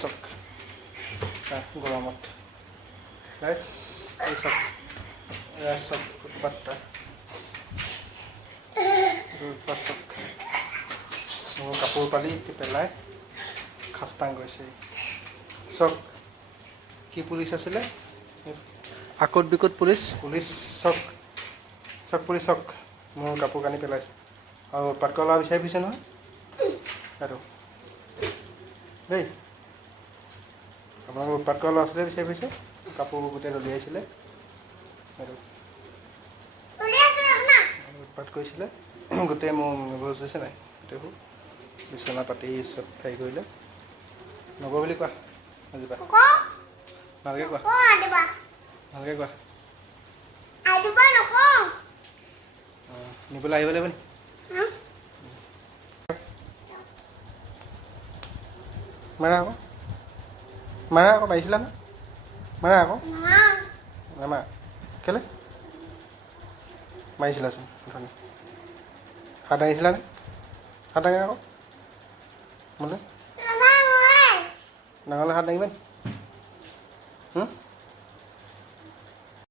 চক গৰমত ৰাইচ এই চক ৰাইচ চক উৎপাতটা উৎপাত চক মোৰ কাপোৰ পালি পেলাই খাস্তাং গৈছে চক কি পুলিচ আছিলে আকত বিকট পুলিচ চক চক পুলিচ চক মোৰ কাপোৰ কানি পেলাইছে আৰু উৎপাত কৰা বিচাৰি ফুৰিছে নহয় আৰু দেই আপোনালোকৰ উৎপাত কৰা ল'ৰা ছোৱালীয়ে বিচাৰি ফুৰিছে কাপোৰ গোটেই দলিয়াইছিলে আৰু উৎপাত কৰিছিলে গোটেই মোৰ নিবজ হৈছে নাই গোটেইবোৰ বিচনা পাতি চব হেৰি কৰিলে নগৰ বুলি কোৱা আজিবা ভালকৈ কোৱা ভালকৈ কোৱা নিবলৈ আহিব লাগিব নি মাৰা আকৌ পাৰিছিলা না মাৰা আকৌ নামাৰা কেলৈ মাৰিছিলাচোন হাত দাঙিছিলানে হাত দাঙা আকৌ মোলৈ ডাঙৰলৈ হাত দাঙিবা নি